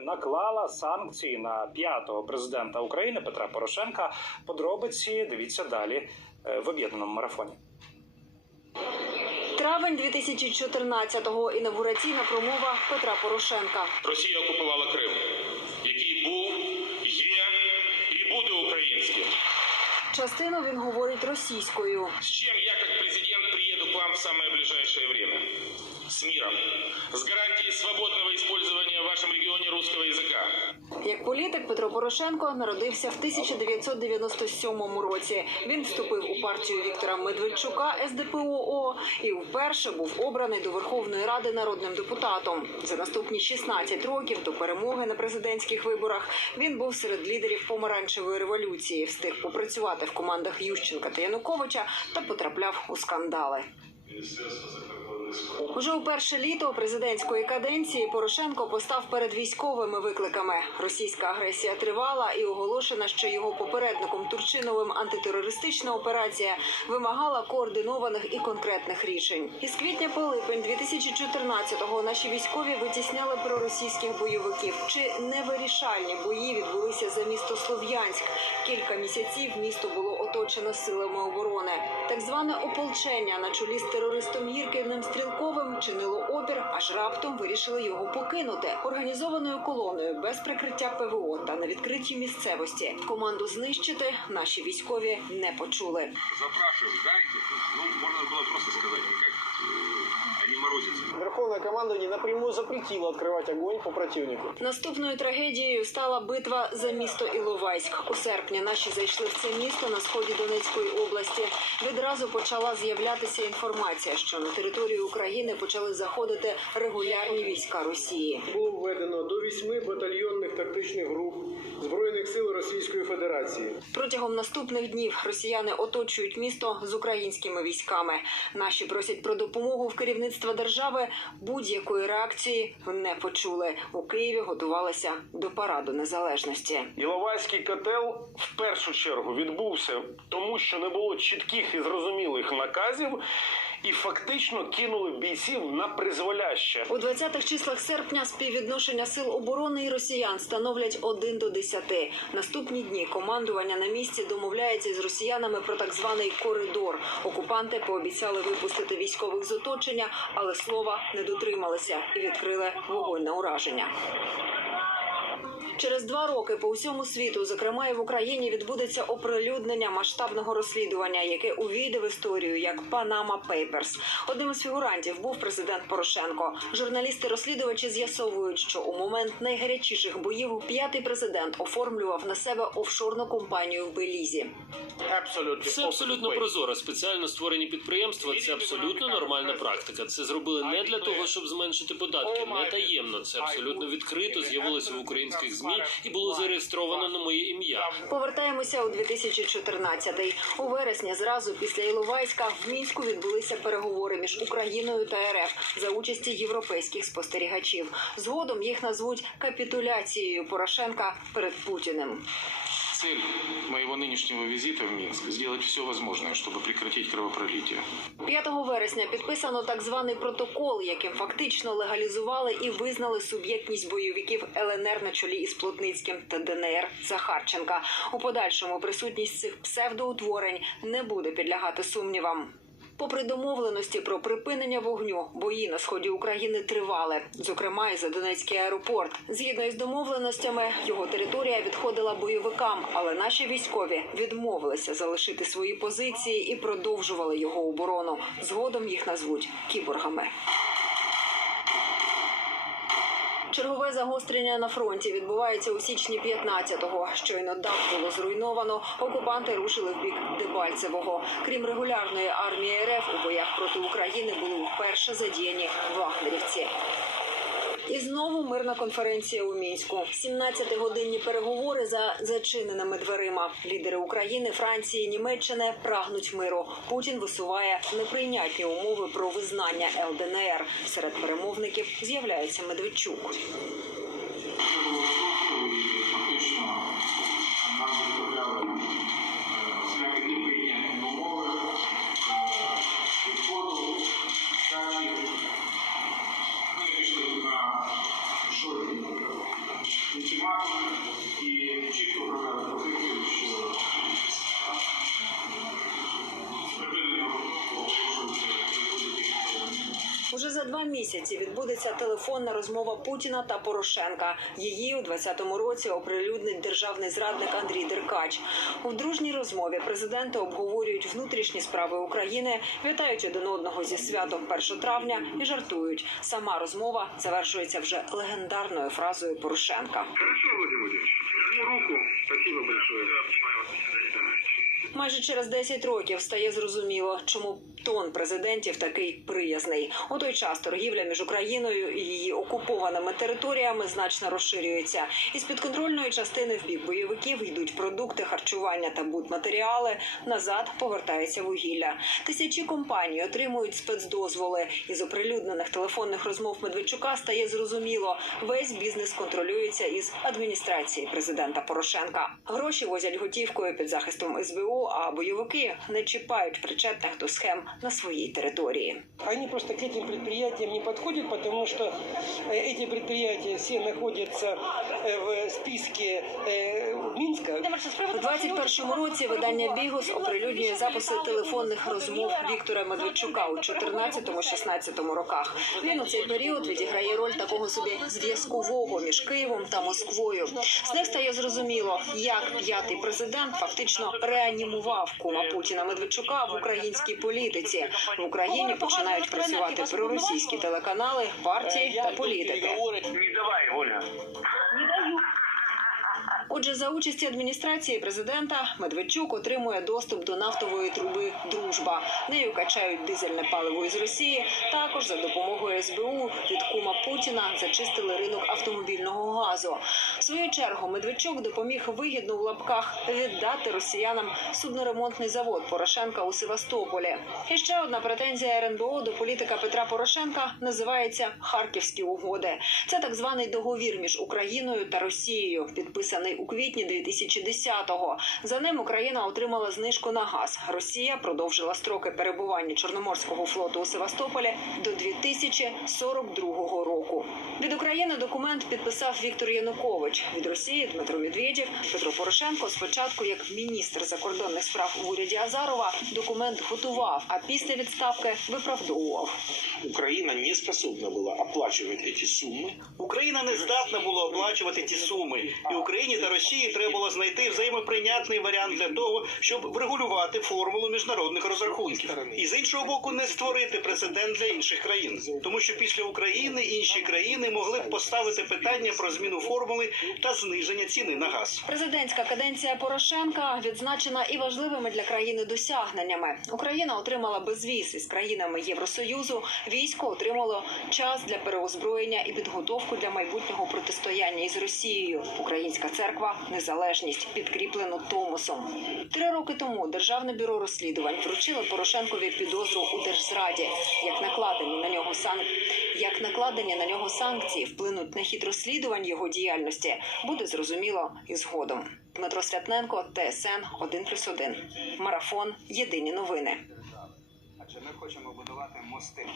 наклала санкції на п'ятого президента України Петра Порошенка. Подробиці дивіться далі е, в об'єднаному марафоні. Травень 2014-го. Інавгураційна промова Петра Порошенка. Росія окупувала Крим, який був, є і буде українським. Частину він говорить російською. С чем я, как президент, приеду к вам в самое ближайшее время? С миром. С гарантией свободного использования в вашем регионе русского языка. Як політик Петро Порошенко народився в 1997 році. Він вступив у партію Віктора Медведчука СДПО і вперше був обраний до Верховної Ради народним депутатом. За наступні 16 років до перемоги на президентських виборах він був серед лідерів помаранчевої революції, встиг попрацювати в командах Ющенка та Януковича та потрапляв у скандали. Уже у перше літо президентської каденції Порошенко постав перед військовими викликами. Російська агресія тривала і оголошена, що його попередником Турчиновим антитерористична операція вимагала координованих і конкретних рішень. Із квітня по липень 2014-го наші військові витісняли проросійських бойовиків. Чи невирішальні бої відбулися за місто Слов'янськ? Кілька місяців місто було оточено силами оборони. Так зване ополчення на чолі з терористом Гіркиним Стрілковим чинило опір, аж раптом вирішили його покинути організованою колоною без прикриття ПВО та на відкритій місцевості. Команду знищити наші військові не почули. запрашиваем, дайте. Ну, можна було просто сказати. морозятся. Верховное командование напрямую запретило открывать огонь по противнику. Наступною трагедією стала битва за місто Іловайськ. У серпні наші зайшли в це місто на сході Донецької області. Відразу почала з'являтися інформація, що на територію України почали заходити регулярні війська Росії. Було введено до вісьми батальйонних тактичних груп Збройних сил Російської Федерації. Протягом наступних днів росіяни оточують місто з українськими військами. Наші просять про допомогу в керівництва держави. Будь-якої реакції не почули. У Києві готувалися до параду незалежності. Іловайський котел в першу чергу відбувся тому, що не було чітких і зрозумілих наказів, і фактично кинули бійців на призволяще. У 20-х числах серпня співвідношення сил оборони і росіян становлять 1 до 10. Наступні дні командування на місці домовляється з росіянами про так званий коридор. Окупанти пообіцяли випустити військових з оточення, але слова не дотрималися і відкрили вогонь на ураження. Через два роки по усьому світу, зокрема і в Україні, відбудеться оприлюднення масштабного розслідування, яке увійде в історію як Panama Papers. Одним із фігурантів був президент Порошенко. Журналісти-розслідувачі з'ясовують, що у момент найгарячіших боїв п'ятий президент оформлював на себе офшорну компанію в Белізі. Це абсолютно прозоро. Спеціально створені підприємства це абсолютно нормальна практика. Це зробили не для того, щоб зменшити податки, не таємно. Це абсолютно відкрито з'явилося в українських змі і було зареєстровано на моє ім'я. Повертаємося у 2014-й. У вересні, зразу після Іловайська, в мінську відбулися переговори між Україною та РФ за участі європейських спостерігачів. Згодом їх назвуть капітуляцією Порошенка перед Путіним. Цель моего нынешнего визита в Минск – сделать все возможное, чтобы прекратить кровопролитие. 5 вересня підписано так званий протокол, яким фактично легалізували і визнали суб'єктність бойовиків ЛНР на чолі із Плотницьким та ДНР Захарченка. У подальшому присутність цих псевдоутворень не буде підлягати сумнівам. Попри домовленості про припинення вогню, бої на сході України тривали, зокрема і за Донецький аеропорт. Згідно із домовленостями, його територія відходила бойовикам, але наші військові відмовилися залишити свої позиції і продовжували його оборону. Згодом їх назвуть кіборгами. Чергове загострення на фронті відбувається у січні 15-го. Щойно дах було зруйновано. Окупанти рушили в бік Дебальцевого. Крім регулярної армії РФ у боях проти України були вперше задіяні вагнерівці. І знову мирна конференція у мінську. 17-годинні переговори за зачиненими дверима. Лідери України, Франції, Німеччини прагнуть миру. Путін висуває неприйнятні умови про визнання ЛДНР. Серед перемовників з'являється Медведчук. За два місяці відбудеться телефонна розмова Путіна та Порошенка. Її у 20-му році оприлюднить державний зрадник Андрій Деркач. У дружній розмові президенти обговорюють внутрішні справи України, вітають один одного зі святом 1 травня і жартують. Сама розмова завершується вже легендарною фразою Порошенка. Хорошо, Владимир Владимирович. Руку. Спасибо большое. Майже через 10 років стає зрозуміло, чому тон президентів такий приязний. У той час торгівля між Україною і її окупованими територіями значно розширюється. Із підконтрольної частини в бік бойовиків йдуть продукти, харчування та будматеріали. Назад повертається вугілля. Тисячі компаній отримують спецдозволи. Із оприлюднених телефонних розмов Медведчука стає зрозуміло, весь бізнес контролюється із адміністрації президента Порошенка. Гроші возять готівкою під захистом СБУ, а бойовики не чіпають причетних до схем на своїй території. Они просто к этим предприятиям не подходят, потому что э, эти предприятия все находятся э, в списке э, Минска. У 21-му році видання Бігус оприлюднює записи телефонних розмов Віктора Медведчука у 14-16 роках. Він у цей період відіграє роль такого собі зв'язкового між Києвом та Москвою. З них стає зрозуміло, як п'ятий президент фактично реанімував кума Путіна Медведчука в українській політиці. В Україні починають працювати проросійські телеканали, партії та політики. Не давай, Оля. Отже, за участі адміністрації президента Медведчук отримує доступ до нафтової труби Дружба. Нею качають дизельне паливо із Росії. Також за допомогою СБУ від кума Путіна зачистили ринок автомобільного газу. В свою чергу Медведчук допоміг вигідно в лапках віддати росіянам судноремонтний завод Порошенка у Севастополі. І ще одна претензія РНБО до політика Петра Порошенка називається Харківські угоди. Це так званий договір між Україною та Росією, підписаний у квітні 2010-го. За ним Україна отримала знижку на газ. Росія продовжила строки перебування Чорноморського флоту у Севастополі до 2042 року. Від України документ підписав Віктор Янукович. Від Росії Дмитро Медведєв. Петро Порошенко спочатку, як міністр закордонних справ в уряді Азарова, документ готував, а після відставки виправдовував. Україна не способна була оплачувати ці суми. Україна не здатна була оплачувати ті суми, і Україні та Росії треба було знайти взаємоприйнятний варіант для того, щоб врегулювати формулу міжнародних розрахунків, і з іншого боку, не створити прецедент для інших країн, тому що після України інші країни могли б поставити питання про зміну формули та зниження ціни на газ. Президентська каденція Порошенка відзначена і важливими для країни досягненнями. Україна отримала безвіз із країнами Євросоюзу. Військо отримало час для переозброєння і підготовку для майбутнього протистояння із Росією. Українська церква незалежність підкріплену Томосом. Три роки тому Державне бюро розслідувань вручило Порошенкові підозру у держзраді. Як накладені на нього сан... як накладені на нього санкції вплинуть на хід розслідувань його діяльності, буде зрозуміло і згодом. Дмитро Святненко, ТСН 1+,1. Марафон. Єдині новини. Адже ми хочемо будувати мости.